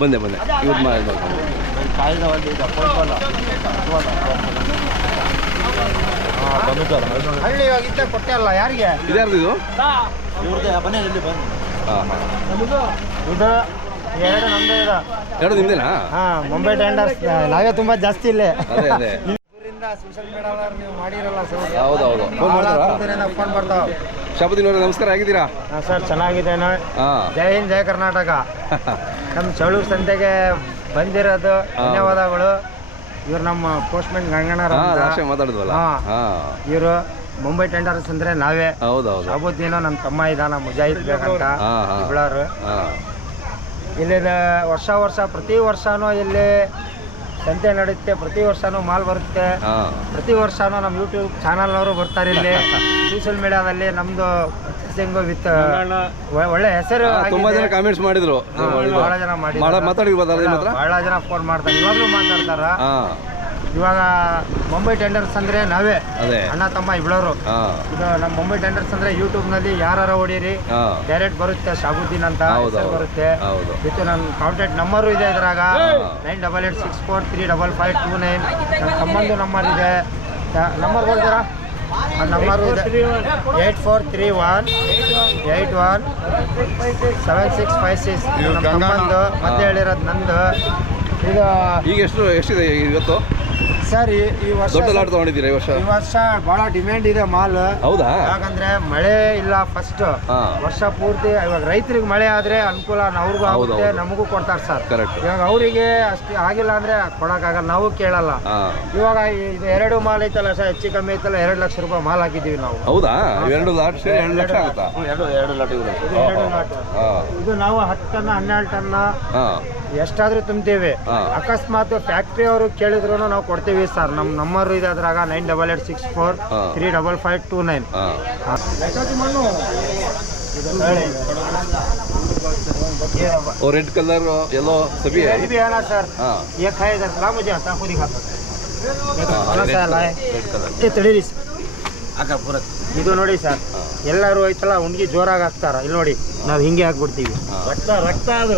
ಬಂದೆ ಬಂದೆ. ಇವ್ರು ಮಾಡಿ ಹಳ್ಳಿ ಇವಾಗ ಕೊಟ್ಟೆ ಅಲ್ಲ ಯಾರಿಗೆ? ಇದ್ಯಾರ್ದು ಇದು? ಇವ್ರದ್ದು ಮನೆಯಲ್ಲಿ ಬಂದು. ಹಾಂ ಹಾಂ. ಇದು ಎರಡು ನಮ್ದು ಇದೆ. ಎರಡು ನಿಮ್ದೇನಾ? ಹಾ ಮುಂಬೈ ಟೆಂಡರ್ಸ್ ನಾವೇ ತುಂಬಾ ಜಾಸ್ತಿ ಇಲ್ಲೇ. ಅದೇ ಅದೇ. ಹೌದೌದು ಫೋನ್ ಮಾಡ್ತಾರಾ? ಫೋನ್ ಬರ್ತಾವ. ಶಾಪದಿನವ್ರೆ ನಮಸ್ಕಾರ ಹೇಗಿದ್ದೀರಾ? ಹಾ ಸರ್ ಚೆನ್ನಾಗಿದ್ದೇನೆ. ಹಾಂ. ಜೈ ಹಿಂದ್ ಜೈ ಕರ್ನಾಟಕ. ನಮ್ಮ ಚೌಳೂರು ಸಂತೆಗೆ ಬಂದಿರೋದು ಧನ್ಯವಾದಗಳು. ಇವ್ರು ನಮ್ಮ ಪೋಸ್ಟ್ಮನ್ ಗಂಗಣ್ಣರ ಹಾಂ ಲಾಸ್ಟ್ ಮಾತಾಡಿದ್ವಲ್ಲ. ಹಾ. ಹಾಂ. ಇವರು ಮುಂಬೈ ಟೆಂಡರ್ಸ್ ಅಂದ್ರೆ ನಾವೇ. ಹೌದೌದು ಶಾಬುದ್ದೀನ ನಮ್ಮ ತಮ್ಮ ಇದಾನ ಮುಜಾಹಿದ್ ಬೇಕಂತ ಹಾ, ಇಲ್ಲಿನ ಇಬ್ಬಳಾರು ಹಾಂ. ಇಲ್ಲಿ ವರ್ಷ ವರ್ಷ ಪ್ರತಿ ವರ್ಷನೂ ಇಲ್ಲಿ ಸಂತೆ ನಡೆಯುತ್ತೆ ಪ್ರತಿ ವರ್ಷನೂ ಮಾಲ್ ಬರುತ್ತೆ. ಪ್ರತಿ ವರ್ಷನೂ ನಮ್ಮ ಯೂಟ್ಯೂಬ್ ಚಾನಲ್ನವರು ಬರ್ತಾರೆ ಇಲ್ಲಿ. ಸೋಷಿಯಲ್ ಮೀಡಿಯಾದಲ್ಲಿ ನಮ್ದು ಸಿಂಗ್ ವಿತ್ ಒಳ್ಳೆ ಹೆಸರು ತುಂಬಾ ಜನ ಕಾಮೆಂಟ್ಸ್ ಮಾಡಿದ್ರು. ಬಹಳ ಜನ ಮಾಡಿದ್ರು ಮಾಡ ಹತ್ರ? ಬಹಳ ಜನ ಫೋನ್ ಮಾಡ್ತಾರೆ. ಇವಾಗ್ಲೂ ಮಾತಾಡ್ತಾರ? ಹಾಂ. ಇವಾಗ ಮುಂಬೈ ಟೆಂಡರ್ಸ್ ಅಂದ್ರೆ ನಾವೇ. ಅದೇ. ಅಣ್ಣ ತಮ್ಮ ಇಬ್ಳೋರು. ಹಾಂ. ಇದು ನಮ್ಮ ಮುಂಬೈ ಟೆಂಡರ್ಸ್ ಅಂದ್ರೆ ಯೂಟ್ಯೂಬ್ನಲ್ಲಿ ಯಾರ ಹೊಡೀರಿ ಹಾಂ. ಡೈರೆಕ್ಟ್ ಬರುತ್ತೆ ಶಾಬುದ್ದೀನ್ ಅಂತ ಹೌದು, ಹೆಸರು ಹೌದು. ಬರುತ್ತೆ. ಹೌದು. ವಿತ್ ನನ್ನ ಕಾಂಟ್ಯಾಕ್ಟ್ ನಂಬರು ಇದೆ ಇದ್ರಾಗ. Nine double eight six four three double five two nine ನನ್ನ ತಮ್ಮಂದು ನಂಬರ್ ಇದೆ. ನಂಬರ್ ಕೊಡ್ತೀರಾ? ನಂಬರು ಇದೆ. Eight four three one eight one seven six five six ನಮ್ಮ ತಮ್ಮಂದು ಮತ್ತೆ ಹೇಳಿರೋದು ನಂದು. ಇದು ಈಗ ಎಷ್ಟು ಎಷ್ಟಿದೆ ಇವತ್ತು? ಸರ್ ಈ ವರ್ಷ ದೊಡ್ಡ ಲಾಟ್ ತಗೊಂಡಿದ್ದೀರಾ ಈ ವರ್ಷ? ಈ ವರ್ಷ ಬಹಳ ಡಿಮ್ಯಾಂಡ್ ಇದೆ ಮಾಲ್. ಹೌದಾ? ಯಾಕಂದ್ರೆ ಮಳೆ ಇಲ್ಲ ಫಸ್ಟ್ ಹಾ. ವರ್ಷ ಪೂರ್ತಿ ಇವಾಗ ರೈತರಿಗೆ ಮಳೆ ಆದ್ರೆ ಅನುಕೂಲ ಅವ್ರಿಗೂ ಆಗುತ್ತೆ. ನಮಗೂ ಕೊಡ್ತಾರೆ ಸರ್. ಕರೆಕ್ಟ್ ಇವಾಗ ಅವರಿಗೆ ಅಷ್ಟು ಆಗಿಲ್ಲ ಅಂದ್ರೆ ಕೊಡಕ್ಕಾಗಲ್ಲ ನಾವು ಕೇಳಲ್ಲ. ಹಾಂ. ಇವಾಗ ಈ- ಇದು ಎರಡು ಮಾಲ್ ಐತಲ್ಲ ಸರ್ ಹೆಚ್ಚು ಕಮ್ಮಿ ಐತಲ್ಲ ಎರಡು ಲಕ್ಷ ರೂಪಾಯಿ ಮಾಲ್ ಹಾಕಿದ್ದೀವಿ ನಾವು. ಹೌದಾ? ಲಾಟ್ ಸೇರಿ ಎರಡು ಲಕ್ಷ ಆಗುತ್ತಾ? ಎರಡು ಎರಡು ಲಾಟ್ ಇದು ಎರಡು ಹಾಂ. ಇದು ನಾವು ಹತ್ತು ಟನ್ ಹನ್ನೆರಡು ಟನ್ನ ಹಾಂ. ಎಷ್ಟಾದ್ರೂ ತುಂಬ್ತೀವಿ ಹಾ. ಅಕಸ್ಮಾತ್ ಫ್ಯಾಕ್ಟ್ರಿ ಅವರು ಕೇಳಿದ್ರು ನಾವು ಕೊಡ್ತೀವಿ ಸರ್ ನಮ್ಮ ನಂಬರ್ ಇದೆ ಅದ್ರಾಗ nine double eight six four ಹಾ. Three double five two nine ಹಾಂ वो रेड कलर येलो सभी है ये भी है ना सर हाँ ये खाए इधर ला मुझे आता खुद ही खाता हाँ, ಸರ್ लाए रेड कलर ಏ ತಡೀರಿ ಸರ್ ಇದು ನೋಡಿ ಸರ್ ಎಲ್ಲರೂ ಐತಲ್ಲ ಉಣ್ಗಿ ಜೋರಾಗಿ ಹಾಕ್ತಾರ ಇಲ್ಲಿ ನೋಡಿ ನಾವು ಹಿಂಗೆ ಹಾಕ್ಬಿಡ್ತೀವಿ ರಕ್ತ ರಕ್ತ ಅದು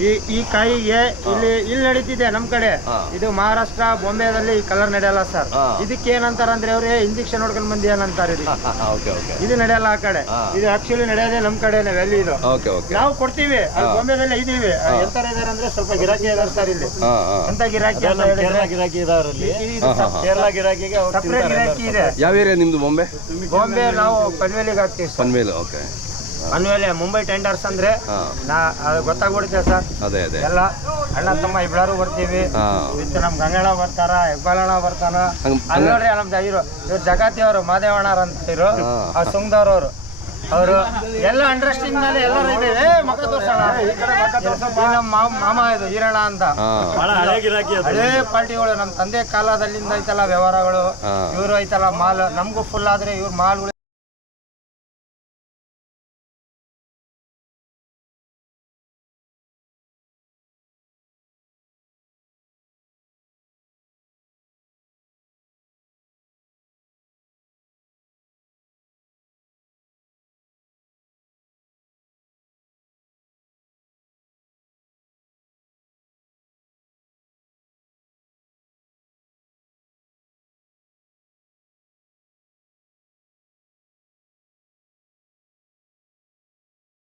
ಈ ಈ ಕಾಯಿಗೆ ಇಲ್ಲಿ ಇಲ್ಲಿ ನಡೀತಿದೆ ನಮ್ ಕಡೆ. ಇದು ಮಹಾರಾಷ್ಟ್ರ ಬಾಂಬೆದಲ್ಲಿ ಈ ಕಲರ್ ನಡೆಯಲ್ಲ ಸರ್. ಇದಕ್ಕೆ ಏನಂತಾರ ಅಂದ್ರೆ ಅವ್ರೆ ಇಂಜೆಕ್ಷನ್ ನೋಡ್ಕೊಂಡ್ ಬಂದಿ ಏನಂತಾರೆ ಇದು. ಓಕೆ ಓಕೆ ಇದು ನಡೆಯಲ್ಲ ಆ ಕಡೆ. ಇದು ಆಕ್ಚುಲಿ ನಡೆಯೋದೇ ನಮ್ ಕಡೆ ವ್ಯಾಲಿ ಇದು. ಓಕೆ ಓಕೆ ನಾವು ಕೊಡ್ತೀವಿ. ಬಾಂಬೆದಲ್ಲಿ ಇದೀವಿ ಎಂತಾರ ಇದಾರೆ ಅಂದ್ರೆ ಸ್ವಲ್ಪ ಗಿರಾಕಿ ಇದಾರೆ ಸರ್ ಇಲ್ಲಿ. ಹಾಂ ಹಾಂ. ಅಂತ ಗಿರಾಕಿ ಗಿರಾಕಿ. ಗಿರಾಕಿಗೆ ಅವ್ರು ಗಿರಾಕಿ ಇದೆ. ಯಾವ ಏರಿಯಾ ನಿಮ್ದು ಬಾಂಬೆ? ಬಾಂಬೆ ನಾವು ಪನ್ವೇಲಿಗೆ ಹಾಕ್ತೀವಿ ಪನ್ವೇಲ್ ಓಕೆ ಪನ್ವೇಲಿ ಮುಂಬೈ ಟೆಂಡರ್ಸ್ ಅಂದ್ರೆ ಹಾಂ. ನಾ ಗೊತ್ತಾಗ್ಬಿಡುತ್ತೆ ಸರ್. ಅದೇ ಅದೇ. ಎಲ್ಲ ಅಣ್ಣ ತಮ್ಮ ಇಬ್ಬರು ಬರ್ತೀವಿ. ಇತ್ತು ವಿತ್ ನಮ್ ಗಂಗಣ್ಣ ಬರ್ತಾರ ಹೆಬ್ಬಾಳಣ್ಣ ಬರ್ತಾನ ಅಲ್ಲಿ ನೋಡ್ರಿ ನಮ್ದು ಇವರು ಇವ್ರು ಜಗತಿ ಅವರು ಅಂತಿರು ಹಾ. ಆ ಸುಂಗದವ್ರವ್ರು. ಅವರು ಅವರು ಎಲ್ಲ ಅಂಡರ್ಸ್ಟಿಂಗ್ ಮೇಲೆ ಎಲ್ಲರೂ ಇದೆ ಏ ಮಗ ತೋರ್ಸೋಣ ಈ ನಮ್ಮ ಮಾಮ- ಮಾಮ ಇದು ಈರಣ್ಣ ಅಂತ. ಅದೇ ಬಹಳ ಹಳೆ ಗಿರಾಕಿ ಅದು. ಹಳೇ ಪಾರ್ಟಿಗಳು. ನಮ್ಮ ತಂದೆ ಕಾಲದಲ್ಲಿಂದ ಐತಲ್ಲ ವ್ಯವಹಾರಗಳು. ಇವರು ಐತಲ್ಲ ಮಾಲ್. ನಮಗೂ ಫುಲ್ ಆದ್ರೆ ಇವ್ರ ಮಾಲ್ಗಳು